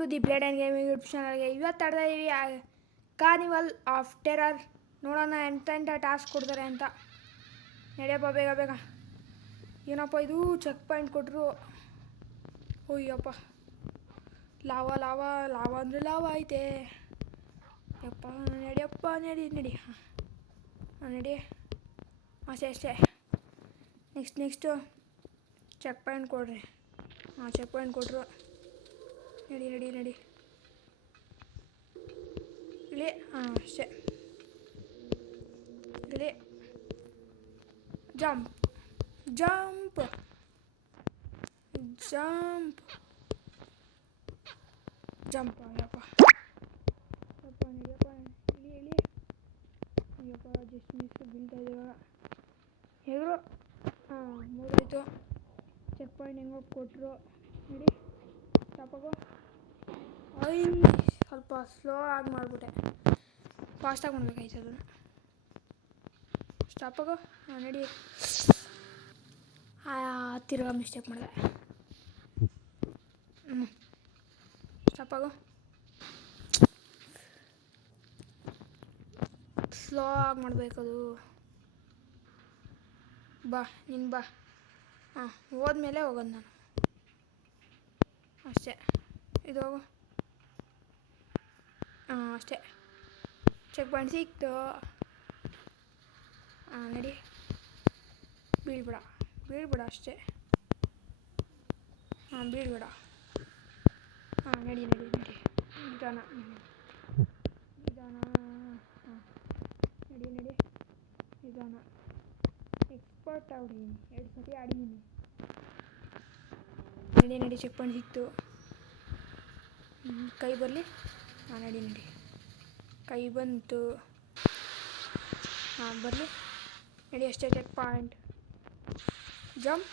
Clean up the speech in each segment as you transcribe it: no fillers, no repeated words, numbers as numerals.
To the Blade and gaming YouTube ಚಾನಲ್ಗೆ ಇವತ್ತು ಆಡ್ತಾ ಇದೀವಿ ಕಾರ್ನಿವಲ್ ಆಫ್ ಟೆರರ್. ನೋಡೋಣ ಎಂತೆಂಥ ಟಾಸ್ಕ್ ಕೊಡ್ತಾರೆ ಅಂತ. ನಡೆಯಪ್ಪ ಬೇಗ ಬೇಗ. ಏನಪ್ಪ ಇದು ಚೆಕ್ ಪಾಯಿಂಟ್ ಕೊಟ್ಟರು. ಅಯ್ಯಪ್ಪ ಲಾವಾ ಲಾವಾ ಲಾವಾ ಅಂದರೆ ಲಾವಾ ಐತೆ. ಯಪ್ಪ ನಡಿಯಪ್ಪ ನಡಿ ಹಾಂ ನಡಿ. ಅಷ್ಟೇ ನೆಕ್ಸ್ಟು ಚೆಕ್ ಪಾಯಿಂಟ್ ಕೊಡ್ರಿ. ಹಾಂ ಚೆಕ್ ಪಾಯಿಂಟ್ ಕೊಟ್ಟರು. ನಡಿ ಇಲ್ಲಿ ಹಾಂ ಅಷ್ಟೇ. ಇಲ್ಲಿ ಜಂಪ್ ಅಯ್ಯಪ್ಪ ನಡಿಯಪ್ಪ ಇಳಿ ಅಯ್ಯಪ್ಪ ಜಸ್ಟ್ ಮಿಸ್ ಬೀಳ್ತಾ ಇದ್ದೀವಾಗ ಹೇಗೋ. ಹಾಂ ಮೂರಾಯಿತು. ಚೆಕ್ ಪಾಯಿಂಟ್ ಹೆಂಗೋ ಕೊಟ್ಟರು. ನಡಿ ಸ್ಟಾಪಾಗೋ. ಸ್ವಲ್ಪ ಸ್ಲೋ ಆಗಿ ಮಾಡಿಬಿಟ್ಟೆ, ಫಾಸ್ಟಾಗಿ ಮಾಡ್ಬೇಕಾಯ್ತು ಅದನ್ನು. ಸ್ಟಾಪಾಗೋ. ಹಾಂ ನಡಿ. ತಿರ್ಗಾ ಮಿಸ್ಟೇಕ್ ಮಾಡಿದೆ. ಸ್ಟಾಪಾಗೋ. ಸ್ಲೋ ಆಗಿ ಮಾಡಬೇಕದು. ನೀನು ಬಾ. ಹಾಂ ಹೋದ್ಮೇಲೆ ಹೋಗೋದು ನಾನು ಅಷ್ಟೇ. ಇದು ಹೋಗು. ಹಾಂ ಅಷ್ಟೇ. ಚೆಕ್ ಪಾಯಿಂಟ್ ಸಿಕ್ತು. ಹಾಂ ನಡಿ. ಬೀಳ್ಬೇಡ ಅಷ್ಟೇ. ಹಾಂ ಬೀಳ್ಬೇಡ. ಹಾಂ ನಡಿ ನಿಧಾನ. ಹಾಂ ನಡಿ ನಿಧಾನ. ಎಕ್ಸ್ಪರ್ಟ್ ಆಡಿದ್ದೀನಿ, 2 ಸತಿ ಆಡಿದ್ದೀನಿ. ನಡಿ ಚೆಕ್ ಪಾಯಿಂಟ್ ಸಿಕ್ತು. ಕೈ ಬರಲಿ. ಹಾಂ ನಡಿ ಕೈ ಬಂತು. ಹಾಂ ಬರಲಿ. ನಡಿ ಅಷ್ಟೇ. Check point. Jump.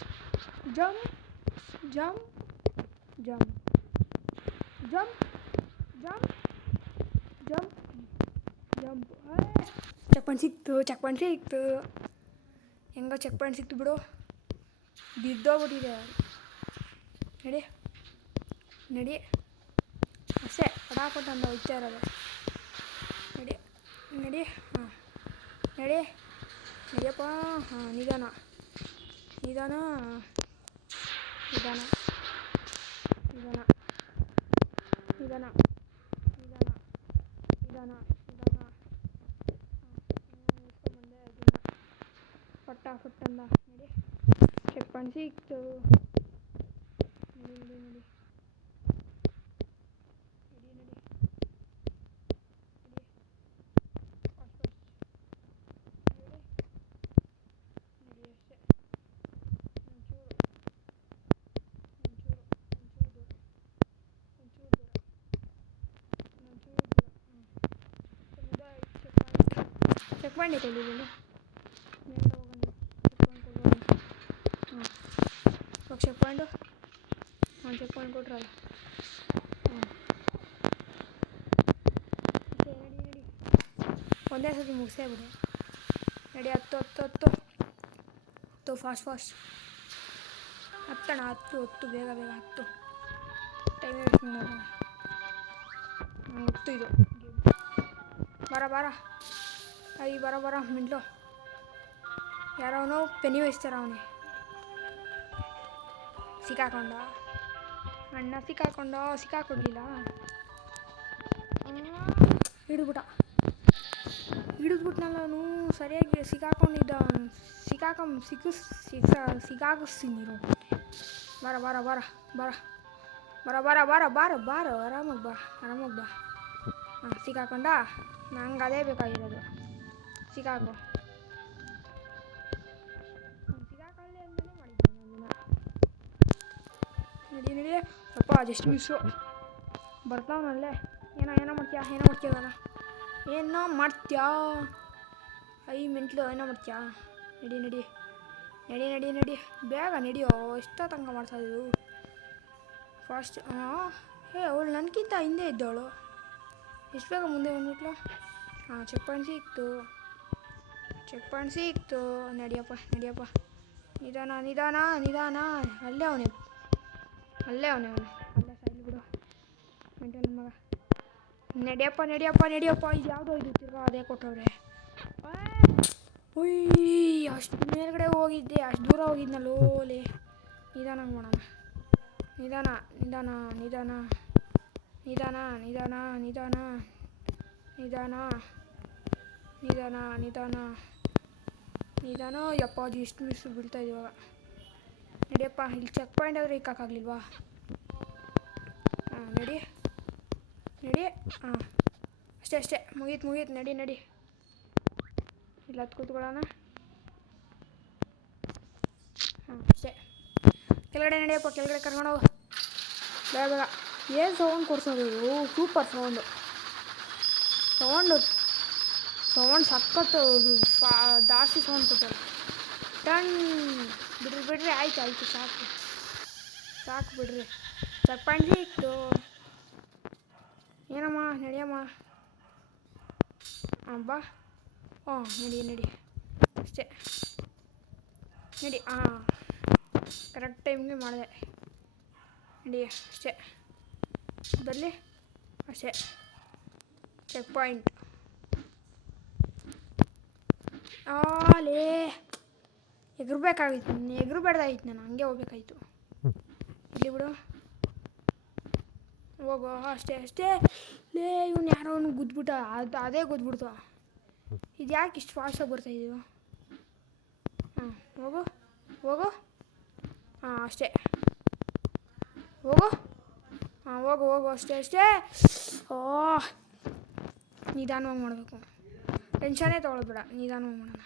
Check point ಸಿಕ್ತು. ಹೆಂಗೋ ಚೆಕ್ ಪಾಯಿಂಟ್ ಸಿಕ್ತು ಬಿಡು. ಬಿದ್ದೋಗ್ಬಿಟ್ಟಿದೆ. ನಡಿ ಅಷ್ಟೇ. ಪಟಾಪಟ್ ಅಂತ ಹೋಗ್ತಾ ಇರೋದು. ನಡಿ ಹಾಂ ನಡಿಯಪ್ಪ. ಹಾಂ ನಿಧಾನ. ಇಸ್ಕೊಂಬಂದೆ ಅದನ್ನು ಫಟ್ ಅಂದ. ನಡಿ ಚೆಕ್ ಪಾಯಿಂಟ್ ಸಿಕ್ತು. ನಡಿ ಫಾಸ್ಟ್. ನಡಿ ಅಷ್ಟೇ. ಒಂಚೂರು ದೂರ. ಚೆಕ್ ಪಾಯಿಂಟ್ ಐತೆ ಇಲ್ಲಿ. ಮೇಲೆ ಹೋಗೋಣ. ಚೆಕ್ ಪಾಯಿಂಟ್ ಕೊಡುವ. ಹಾಂ ಚೆಕ್ ಪಾಯಿಂಟು. ಹಾಂ ಚೆಕ್ ಪಾಯಿಂಟ್ ಕೊಟ್ರಲ್ಲ. ಹಾಂ ನಡಿ ಒಂದೇ ಸತಿ ಮುಗಿಸೇ ಬಿಡಿ. ನಡಿ ಹತ್ತು ಫಾಸ್ಟ್. ಹತ್ತೋಣ. ಹತ್ತು ಬೇಗ ಹತ್ತು. ಟೈಮ್ ವೇಸ್ಟ್ ಮಾಡೋಣ. ಗೊತ್ತು ಇದು. ಬರ ಬರ ಮಿಂಟ್ಲು. ಯಾರವನು ಪೆನಿ ವಹಿಸ್ತಾರ. ಅವನೇ ಸಿಕ್ಕಾಕೊಂಡ. ಅಣ್ಣ ಸಿಕ್ಕಾಕೊಡ್ಲಿಲ್ಲ. ಹಿಡಿದ್ಬಿಟ್ನಲ್ಲ ಅವನು. ಸರಿಯಾಗಿ ಸಿಕ್ಕಾಕೊಂಡಿದ್ದ. ಸಿಕ್ಕಾಕಿಸ್ತೀನಿ. ಬರ ಆರಾಮಾಗಿ ಬಾ. ಹಾಂ ಸಿಕ್ಕಾಕೊಂಡ. ನಂಗೆ ಅದೇ ಬೇಕಾಗಿರೋದು. ಸಿಕ್ಕಾಕೊಳ್ಳಿ ಅಂತಲೇ ಮಾಡಿದ್ದೀನಿ ಅದನ್ನು. ನಡಿ ಅಪ್ಪ ಜಸ್ಟ್ ಮಿಸ್ಸು. ಬರ್ತಾವನಲ್ಲೇ. ಏನೋ ಮಾಡ್ತೀಯಾ ಏನೋ ಮಾಡ್ತೀಯಾ ಮೆಂಟ್ಲು. ಏನೋ ಮಾಡ್ತೀಯಾ. ನಡಿ ಬೇಗ ನಡಿಯೋ. ಎಷ್ಟೋ ತನಕ ಮಾಡ್ತಾಯಿದ್ದು ಫಾಸ್ಟ್. ಅವಳು ನನಗಿಂತ ಹಿಂದೆ ಇದ್ದವಳು. ಎಷ್ಟು ಬೇಗ ಮುಂದೆ ಬಂದ್ಬಿಟ್ಲು. ಹಾಂ ಚೆಕ್ ಪಾಯಿಂಟ್ ಸಿಕ್ತು. ನಡಿಯಪ್ಪ. ನಿಧಾನ. ಅಲ್ಲೇ ಅವನೇ ಅಲ್ಲೇ ಸೈಡ್ ಬಿಡು. ನನ್ನ ಮಗ. ನಡಿಯಪ್ಪ ನಡಿಯಪ್ಪ ನಡಿಯಪ್ಪ. ಇದು ಯಾವುದೋ ಇದು ತಿರ್ಗಾ ಅದೇ ಕೊಟ್ಟವ್ರೆ. ಉಯ್ ಅಷ್ಟು ಮೇಲ್ಗಡೆ ಹೋಗಿದ್ದೆ, ಅಷ್ಟು ದೂರ ಹೋಗಿದ್ನಲ್ಲೋ ಲೇ. ನಿಧಾನ ಮಾಡೋಣ. ನಿಧಾನ ನಿಧಾನ ನಿಧಾನ ನಿಧಾನ ನಿಧಾನ ನಿಧಾನ ನಿಧಾನ ನಿಧಾನ ನಿಧಾನ ನಿಧಾನ. ಯಪ್ಪ ಅದು ಎಷ್ಟು ಮಿಸ್ಸು ಬೀಳ್ತಾಯಿದೆ ಇವಾಗ. ನಡಿಯಪ್ಪ, ಇಲ್ಲಿ ಚೆಕ್ ಪಾಯಿಂಟ್ ಆದರೆ ಇಕ್ಕಾಗಲಿಲ್ವಾ? ಹಾಂ ನಡಿ ನಡಿ. ಹಾಂ ಅಷ್ಟೇ ಮುಗೀತು ನಡಿ ನಡಿ. ಇಲ್ಲ ಹತ್ತು ಕೂತ್ಕೊಳ್ಳೋಣ. ಹಾಂ ಅಷ್ಟೇ. ಕೆಳಗಡೆ ನಡಿಯಪ್ಪ, ಕೆಳಗಡೆ ಕರ್ಕೊಂಡೋಗು ಬೇಗ ಬೇಗ. ಏನು ಸೌಂಡ್ ಕೊಡ್ಸೋದು ಇದು? ಸೂಪರ್ ಸೌಂಡ್ ಸಖತ್ತು ಜಾಸ್ತಿ ಸೌಂಡ್ ಕೊಟ್ಟರು. ಟನ್ ಬಿಡ್ರಿ ಆಯ್ತು ಸಾಕು ಬಿಡ್ರಿ. ಚೆಕ್ ಪಾಯಿಂಟ್ ಇತ್ತು ಏನಮ್ಮ. ನಡಿಯಮ್ಮ. ಹಾಂ ಬಾ. ಹಾಂ ನಡಿ ಅಷ್ಟೇ ನಡಿ. ಹಾಂ ಕರೆಕ್ಟ್ ಟೈಮ್ಗೆ ಮಾಡಿದೆ. ನಡಿ ಅಷ್ಟೇ, ಬರಲಿ ಅಷ್ಟೇ. Check point. ಲೇ ಎಗರ್ಬೇಕಾಗಿತ್ತು, ಎಗರ್ಬೇಡ್ದಾಗಿತ್ತು. ನಾನು ಹಂಗೆ ಹೋಗ್ಬೇಕಾಯ್ತು. ಇಲ್ಲಿ ಬಿಡು, ಹೋಗೋ ಅಷ್ಟೇ. ಲೇ ಇವನು ಯಾರೋ ಅವನು ಗುದ್ಬಿಟ್ಟ, ಅದೇ ಗುದ್ಬಿಡ್ತು. ಇದು ಯಾಕೆ ಇಷ್ಟು ಫಾಸ್ಟಾಗಿ ಬರ್ತಾಯಿದ್ದೀವಿ? ಹಾಂ ಹೋಗು. ಹಾಂ ಅಷ್ಟೇ ಹೋಗು. ಹಾಂ ಹೋಗು ಅಷ್ಟೇ. ನಿಧಾನವಾಗಿ ಮಾಡಬೇಕು, ಟೆನ್ಷನ್ನೇ ತೊಗೊಳ್ಬೇಡ, ನಿಧಾನವಾಗಿ ಮಾಡೋಣ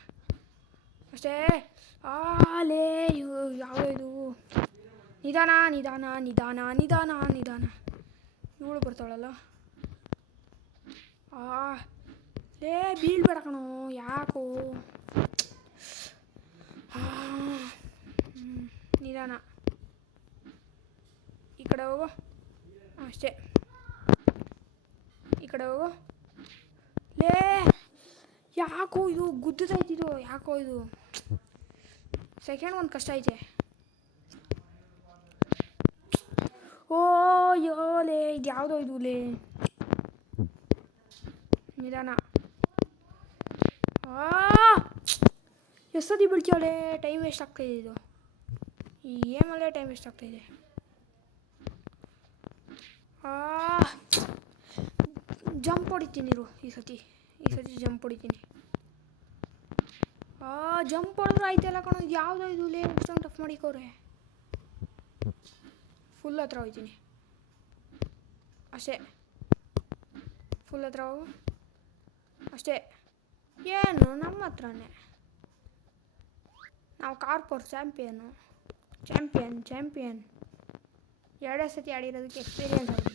ಅಷ್ಟೇ. ಲೇ ಯಾವುದೋ ಇದು. ನಿಧಾನ. ಇವಳು ಬರ್ತಾಳಲ್ಲ. ಲೇ ಬೀಳ್ಬೇಡ ಕಣೋ, ಯಾಕೋ. ನಿಧಾನ. ಈ ಕಡೆ ಹೋಗು ಅಷ್ಟೇ. ಈ ಕಡೆ ಹೋಗು. ಲೇ ಯಾಕೋ ಇದು ಗುದ್ದೈತಿದು, ಯಾಕೋ ಇದು ಸೆಕೆಂಡ್ ಒಂದು ಕಷ್ಟ ಐತೆ. ಲೇ ಇದು ಯಾವುದೋ ಇದು ಲೇ. ನಿಧಾನ. ಎಷ್ಟೊತ್ತಿ ಬಿಡ್ತೀವಲ್ಲೇ, ಟೈಮ್ ವೇಸ್ಟ್ ಆಗ್ತಾಯಿದೆ ಇದು. ಈ ಗೇಮಲ್ಲೇ ಟೈಮ್ ವೇಸ್ಟ್ ಆಗ್ತಾಯಿದೆ. ಜಂಪ್ ಹೊಡಿತೀನಿ ಈ ಸತಿ ಜಂಪ್ ಹೊಡಿತೀನಿ. ಜಂಪ್ ಹೊಡೆದ್ರು ಆಯ್ತಲ್ಲ ಕಣೋ. ಇದು ಯಾವುದೋ ಇದು ಲೇ, ಎಷ್ಟೊಂದು ಟಫ್ ಮಾಡಿಕೋರೆ. ಫುಲ್ ಹತ್ರ ಹೋಗ್ತೀನಿ ಅಷ್ಟೇ. ಫುಲ್ ಹತ್ರ ಹೋಗು ಅಷ್ಟೇ. ಏನು ನಮ್ಮ ಹತ್ರನೇ ನಾವು ಕಾರ್ಪೋರ್ ಚಾಂಪಿಯನ್ ಎರಡೇ ಸತಿ ಆಡಿರೋದಕ್ಕೆ ಎಕ್ಸ್ಪೀರಿಯನ್ಸ್ ಆಗಿದೆ.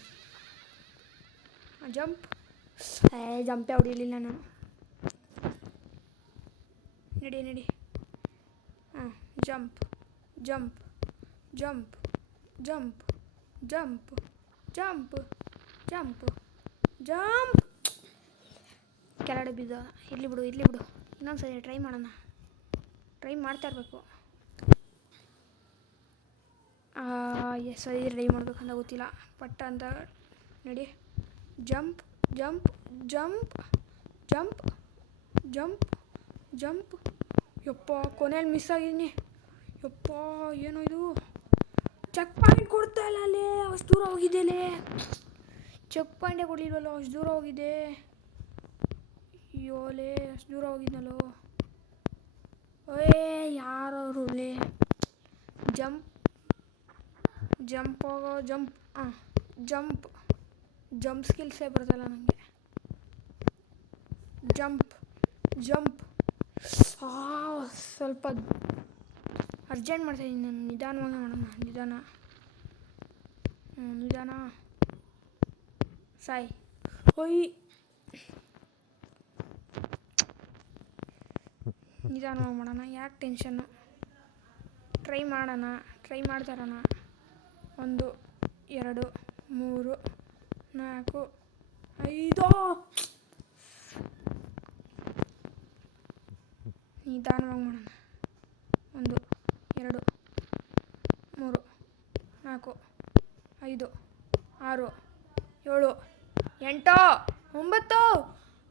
ಜಂಪೇ ಹೊಡಿಲಿಲ್ಲ ನಾನು. ನಡಿ. ಹಾಂ ಜಂಪ್. ಕೆಳಗಡೆ ಬಿದ್ದ. ಇರಲಿ ಬಿಡು. ಇನ್ನೊಂದು ಸರಿ ಟ್ರೈ ಮಾಡೋಣ. ಟ್ರೈ ಮಾಡ್ತಾ ಇರಬೇಕು. ಎಷ್ಟು ಸರಿ ಟ್ರೈ ಮಾಡ್ಬೇಕಂತ ಗೊತ್ತಿಲ್ಲ. ಪಟ್ಟ ಅಂತ ನಡಿ. ಜಂಪ್. ಯಪ್ಪ ಕೊನೆಯಲ್ಲಿ ಮಿಸ್ ಆಗಿದ್ದೀನಿ. ಯಪ್ಪ ಏನೋ ಇದು. ಚೆಕ್ ಪಾಯಿಂಟ್ ಕೊಡ್ತಾ ಇಲ್ಲ ಅಲ್ಲೇ, ಅಷ್ಟು ದೂರ ಹೋಗಿದ್ದೇಲೇ. ಚೆಕ್ ಪಾಯಿಂಟೇ ಕೊಡಲಿಲ್ವಲ್ಲ, ಅಷ್ಟು ದೂರ ಹೋಗಿದ್ದೆ. ಅಯ್ಯೋಲೇ ಅಷ್ಟು ದೂರ ಹೋಗಿದ್ನಲ್ಲೋ. ಯಾರವರು ಲೇ. ಜಂಪ್ ಸ್ಕಿಲ್ಸೇ ಬರ್ತಲ್ಲ ನನಗೆ. ಜಂಪ್ ಸ್ವಲ್ಪ ಅರ್ಜೆಂಟ್ ಮಾಡ್ತಾಯಿದ್ದೀನಿ ನಾನು. ನಿಧಾನವಾಗಿ ಮಾಡೋಣ. ನಿಧಾನ ಸಾಯ್. ನಿಧಾನವಾಗಿ ಮಾಡೋಣ, ಯಾಕೆ ಟೆನ್ಷನ್ನು. ಟ್ರೈ ಮಾಡ್ತಾ ಇರೋಣ. 1 2 3 4 5. ನಿಧಾನವಾಗಿ ಮಾಡೋಣ. 1 2 3 4 5 6 7 8 9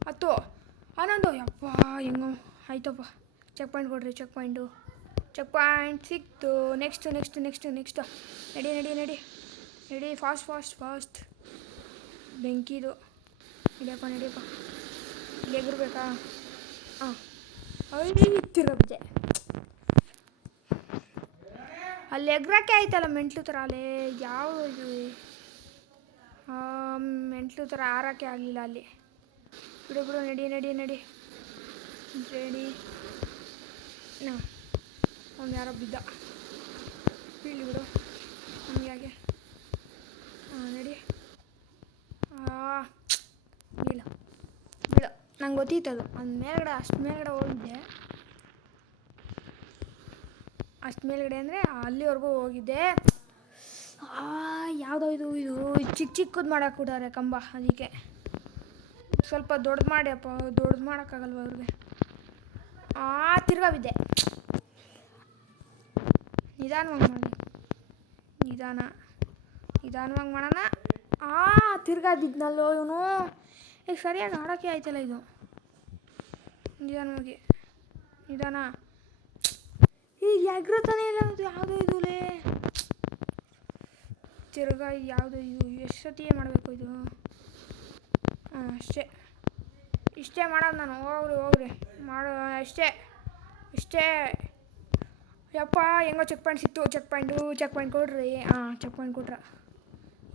10 11 ಯಪ್ಪ ಹೆಂಗೋ ಆಯ್ತಪ್ಪ. ಚೆಕ್ ಪಾಯಿಂಟ್ ಕೊಡ್ರಿ. ಚೆಕ್ ಪಾಯಿಂಟ್ ಸಿಕ್ತು. ನೆಕ್ಸ್ಟ್ ನಡಿ ಫಾಸ್ಟ್ ಬೆಂಕಿದು. ನಡಿಯಪ್ಪ ಇಲ್ಲಿ ಎಗರ್ಬೇಕಾ? ಹಾಂ ತಿರುಗಬಿದ್ದೆ. ಅಲ್ಲಿ ಎಗ್ರಕ್ಕೆ ಆಯ್ತಲ್ಲ ಮೆಂಟ್ಲು ಥರ. ಅಲ್ಲೇ ಯಾವ ಇದು ಮೆಂಟ್ಲು ಥರ ಆರೋಕ್ಕೆ ಆಗಲಿಲ್ಲ ಅಲ್ಲಿ. ಬಿಡು ನಡಿ ರೆಡಿ. ಅವ್ನು ಯಾರೋ ಬಿದ್ದ. ಬೀಳಿ ಬಿಡು ನಮ್ಗೆ ಯಾಕೆ. ನಡಿ. ಬೀಳು ನಂಗೆ ಗೊತ್ತಿತ್ತದು. ಅಷ್ಟು ಮೇಲ್ಗಡೆ ಹೋಗಿದ್ದೆ. ಅಷ್ಟು ಮೇಲ್ಗಡೆ ಅಂದರೆ ಅಲ್ಲಿವರೆಗೂ ಹೋಗಿದ್ದೆ. ಯಾವುದೋ ಇದು ಚಿಕ್ಕದು ಮಾಡಾಕ್ಬಿಟ್ಟಾರೆ ಕಂಬ. ಅದಕ್ಕೆ ಸ್ವಲ್ಪ ದೊಡ್ಡದು ಮಾಡಿಯಪ್ಪ. ದೊಡ್ಡದು ಮಾಡೋಕ್ಕಾಗಲ್ವ ಅವ್ರಿಗೆ? ತಿರ್ಗಾ ಬಿದ್ದೆ. ನಿಧಾನವಾಗಿ ಮಾಡಿ. ನಿಧಾನವಾಗಿ ಮಾಡೋಣ. ತಿರ್ಗಾ ಬಿದ್ನಲ್ಲೋ ಇವನು. ಈಗ ಸರಿಯಾಗಿ ಆಡೋಕ್ಕೆ ಆಯ್ತಲ್ಲ ಇದು. ನಿಧಾನ. ಈಗ ಎಗ್ರತಾನೆ ಇಲ್ಲ. ಅದು ಯಾವುದೋ ಇದುಲೇ. ತಿರ್ಗಾ ಯಾವುದೋ ಇದು. ಎಷ್ಟು ಸತಿ ಮಾಡಬೇಕು ಇದು? ಇಷ್ಟೇ ಮಾಡೋದು ನಾನು. ಹೋಗ್ರಿ ಮಾಡೋ ಇಷ್ಟೇ. ಯಪ್ಪ ಹೆಂಗೋ ಚೆಕ್ ಪಾಯಿಂಟ್ ಸಿಕ್ತು. ಚೆಕ್ ಪಾಯಿಂಟ್ ಕೊಡ್ರಿ. ಚೆಕ್ ಪಾಯಿಂಟ್ ಕೊಟ್ರ.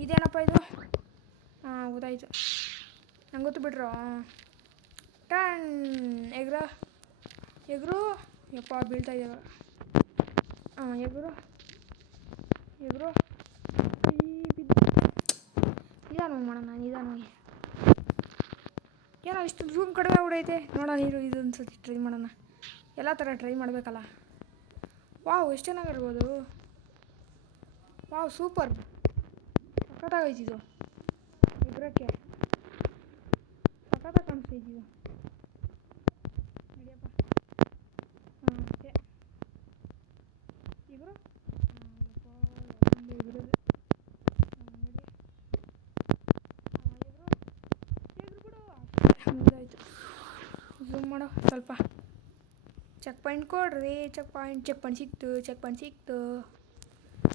ಇದೇನಪ್ಪ ಇದು? ಗೊತ್ತಾಯ್ತು. ನಂಗೆ ಗೊತ್ತು ಬಿಡ್ರು. ಟನ್ ಎಗ್ರು. ಯಪ್ಪ ಬೀಳ್ತಾ ಇದ್ದಾವೆ. ಎಗ್ರು ನಿಧಾನವಾಗಿ ಮಾಡೋಣ. ಏನೋ ಇಷ್ಟು ಝೂಮ್ ಕಡಿಮೆ ಆಗ್ಬಿಡೈತೆ. ನೋಡೋಣ ಇದೊಂದು ಸತಿ ಟ್ರೈ ಮಾಡೋಣ. ಎಲ್ಲ ಥರ ಟ್ರೈ ಮಾಡಬೇಕಲ್ಲ. ವಾವ್ ಎಷ್ಟು ಚೆನ್ನಾಗಿರ್ಬೋದು. Wow super. ಸಖತ್ತಾಗೈತಿದು. ಎಗ್ರಕ್ಕೆ ಸಖತ್ತಾಗಿ ಕಾಣಿಸ್ತೈತಿದು. ನಡಿಯಪ್ಪ. ಅಷ್ಟೇ. ಎಗ್ರು. ಎಗ್ರದು. ಮುಗಿದಾಯ್ತು. ಝೂಮ್ ಮಾಡೋ ಸ್ವಲ್ಪ. ಚೆಕ್ ಪಾಯಿಂಟ್ ಕೊಡ್ರಿ. ಚೆಕ್ ಪಾಯಿಂಟ್ ಸಿಕ್ತು.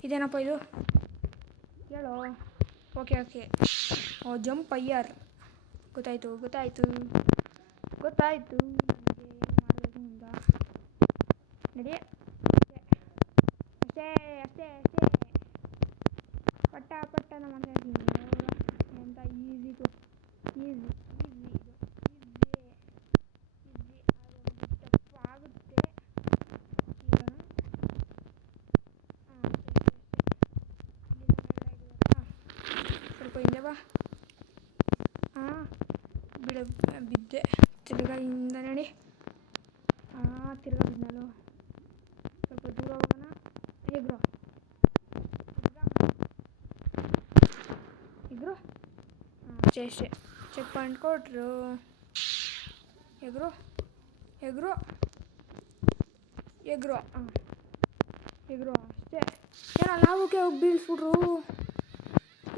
ಇದೇನಪ್ಪ ಇದು? ಹೇಳೋ. ಓಕೆ. ಜಂಪ್ ಅಯ್ಯರ್. ಗೊತ್ತಾಯ್ತು. ನನಗೆ ಏನು ಮಾಡಬೇಕು ಅಂತ. ನಡಿ. ಅಷ್ಟೇ. ಪಟ್ಟ ಮಾಡ್ತಾ ಇದ್ದೀನಿ. ಎಂತ ಈಸಿದು. ಈಸಿ ಆಗುತ್ತೆ. ಸ್ವಲ್ಪ ಹಿಂದೆ ಬಾ. ಬಿದ್ದೆ. ತಿರ್ಗಾ ಹಿಂದೆ ನಡಿ. ತಿರ್ಗಾ ಬಿದ್ನಲ್ಲೋ. ಸ್ವಲ್ಪ ದೂರ ಹೋಗೋಣ. ಎಗ್ರು. ಅಷ್ಟೇ. ಚೆಕ್ ಪಾಯಿಂಟ್ ಕೊಟ್ರು. ಎಗ್ರು. ಅಷ್ಟೇ. ಏನೋ ಲಾವಕ್ಕೆ ಹೋಗಿ ಬೀಳ್ಸ್ಬಿಟ್ರು.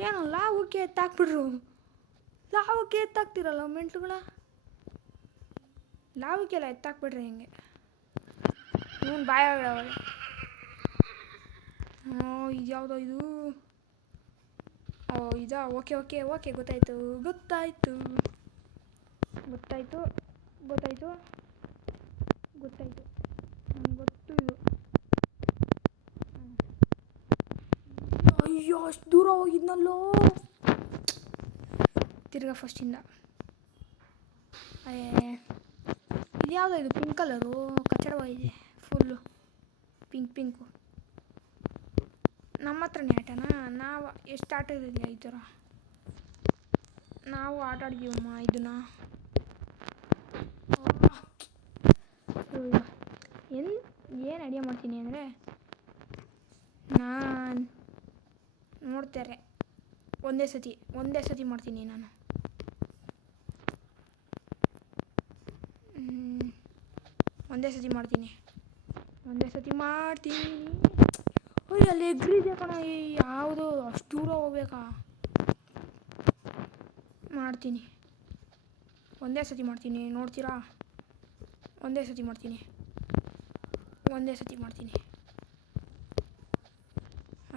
ಏನೋ ಲಾವಕ್ಕೆ ಎತ್ತಾಕ್ಬಿಟ್ರು. ಲಾವಕ್ಕೆ ಎತ್ತಾಕ್ತಿರಲ್ಲ ಮೆಂಟ್ಲುಗಳ. ಲಾವಕ್ಕೆಲ್ಲ ಎತ್ತಾಕ್ಬಿಟ್ರೆ ಹೆಂಗೆ? ಇವನು ಬಾಯ ಅವಳೆ. ಇದು ಯಾವುದೋ ಇದು? ಇದಾ? ಓಕೆ. ಗೊತ್ತಾಯ್ತು. ನಂಗೆ ಗೊತ್ತು ಇದು. ಅಯ್ಯೋ ಅಷ್ಟು ದೂರ ಹೋಗಿದ್ನಲ್ಲೋ. ತಿರ್ಗಾ ಫಸ್ಟಿಂದ. ಇದು ಯಾವುದೋ ಇದು? ಪಿಂಕ್ ಕಲರು ಕಚ್ಚಡವಾಗಿದೆ ಫುಲ್ಲು. ಪಿಂಕು. ನಮ್ಮ ಹತ್ರನೇ ಆಟನಾ? ನಾವು ಎಷ್ಟು ಆಟ ಇರಲಿಲ್ಲ ಈ ಥರ. ನಾವು ಆಟ ಆಡಿದೀವಮ್ಮ ಇದನ್ನ. ಏನು ಐಡಿಯಾ ಮಾಡ್ತೀನಿ ಅಂದರೆ, ನಾನು ನೋಡ್ತಾರೆ ಒಂದೇ ಸತಿ ಮಾಡ್ತೀನಿ ನಾನು. ಒಂದೇ ಸತಿ ಮಾಡ್ತೀನಿ. ಅಲ್ಲಿ ಎಗ್ರಿದೆ ಕಣ. ಯಾವುದು ಅಷ್ಟು ದೂರ ಹೋಗ್ಬೇಕಾ? ಮಾಡ್ತೀನಿ, ಒಂದೇ ಸತಿ ಮಾಡ್ತೀನಿ, ನೋಡ್ತೀರಾ? ಒಂದೇ ಸತಿ ಮಾಡ್ತೀನಿ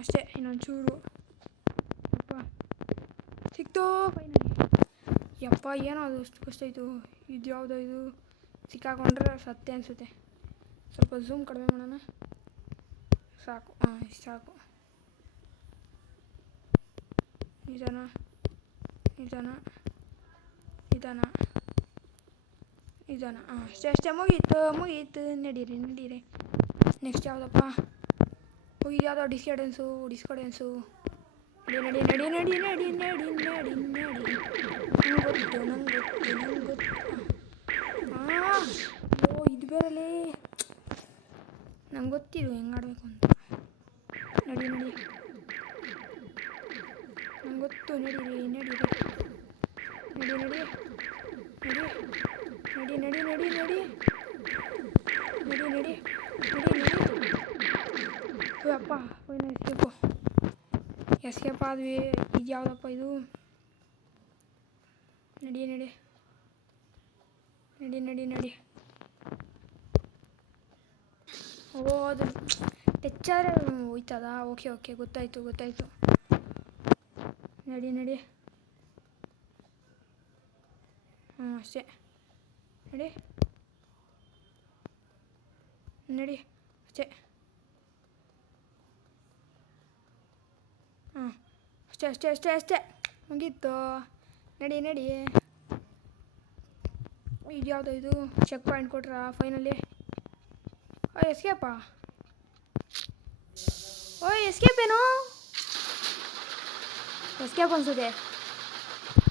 ಅಷ್ಟೇ. ಇನ್ನೊಂಚೂರು ಯಪ್ಪ ಸಿಕ್ತೋ ಫೈನಲಿ. ಯಪ್ಪ ಏನೋ ಅದು ಅಷ್ಟು ಕಷ್ಟ ಆಯಿತು. ಇದು ಯಾವುದೋ ಇದು ಸಿಕ್ಕಾಕೊಂಡ್ರೆ ಸತ್ತೆ ಅನಿಸುತ್ತೆ. ಸ್ವಲ್ಪ ಝೂಮ್ ಕಡಿಮೆ ಮಾಡೋಣ. ಸಾಕು, ಇಷ್ಟು ಸಾಕು. ನಿಧಾನ ಅಷ್ಟೇ ಮುಗೀತು. ನಡೀರಿ. ನೆಕ್ಸ್ಟ್ ಯಾವುದಪ್ಪ? ಇದು ಯಾವುದೋ ಡಿಸ್ಕಡೆನ್ಸು. ನಡಿ. ನಂಗೆ ಗೊತ್ತು. ಇದು ಬೇರೆಲೇ, ನಂಗೆ ಗೊತ್ತಿದು ಹೆಂಗೆ ಆಡಬೇಕು ಅಂತ. ನಡಿ ನಂಗೆ ಗೊತ್ತು. ನಡೀರಿ. ಅಪ್ಪ ಎಸ್ಕೇಪ್ ಆದ್ವಿ. ಇದು ಯಾವುದಪ್ಪ ಇದು? ನಡಿ. ಓ ಅದು ಟೆಚ್ಚಾದ್ರೆ ಹೋಯ್ತದ. ಓಕೆ ಗೊತ್ತಾಯ್ತು. ನಡಿ. ಅಷ್ಟೇ. ನಡಿ ಅಷ್ಟೇ. ಅಷ್ಟೇ ಮುಗೀತು. ನಡಿ. ಇದು ಯಾವುದೋ ಇದು ಚೆಕ್ ಪಾಯಿಂಟ್ ಕೊಟ್ರ ಫೈನಲಿ. ಎಸ್ಕೇಪ? ಎಸ್ಕೇಪ್ ಏನು? ಎಸ್ಕೇಪ್ ಅನಿಸುತ್ತೆ.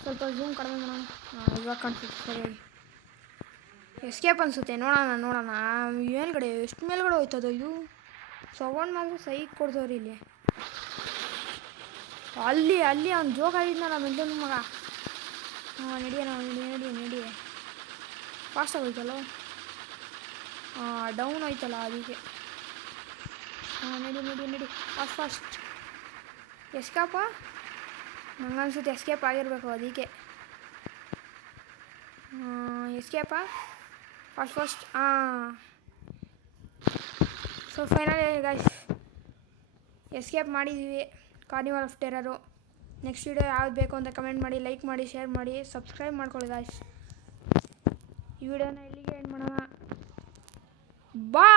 ಸ್ವಲ್ಪ ಝೂಮ್ ಕಡಿಮೆ ಮಾಡೋಣ. ಇವಾಗ ಕಾಣಿಸುತ್ತೆ ಸರಿಯಾಗಿ. ಎಸ್ಕೇಪ್ ಅನಿಸುತ್ತೆ. ನೋಡೋಣ ಮೇಲ್ಗಡೆ ಎಷ್ಟು ಮೇಲ್ಗಡೆ ಹೋಯ್ತದೋ ಇದು. ಸೌಂಡ್ ಮಾತ್ರ ಸೈಕ್ ಕೊಡ್ತವ್ರಿ ಇಲ್ಲಿ. ಅಲ್ಲಿ ಅವ್ನು ಜೋಗ ಆಗಿದ್ನಲ್ಲ ಮೆಂಟನ್ ಮಗ. ನಡಿ. ಫಾಸ್ಟಾಗಿ ಹೋಯ್ತಲ್ಲ. ಡೌನ್ ಹೋಯ್ತಲ್ಲ ಅದಕ್ಕೆ. ನಡಿ ಫಾಸ್ಟ್. ಎಸ್ಕೇಪ? ನಂಗನ್ಸುತ್ತೆ ಎಸ್ಕೇಪ್ ಆಗಿರಬೇಕು ಅದಕ್ಕೆ. Escape? Fast. So finally guys escape ಮಾಡಿದ್ದೀವಿ carnival of terror. Next video ಯಾವ್ದು ಬೇಕು ಅಂತ ಕಮೆಂಟ್ ಮಾಡಿ, ಲೈಕ್ ಮಾಡಿ, ಶೇರ್ ಮಾಡಿ, ಸಬ್ಸ್ಕ್ರೈಬ್ ಮಾಡ್ಕೊಳ್ಳಿ ಗೈಸ್. ಈ ವಿಡಿಯೋನ ಇಲ್ಲಿಗೆ ಎಂಡ್ ಮಾಡೋಣ. ಬಾ.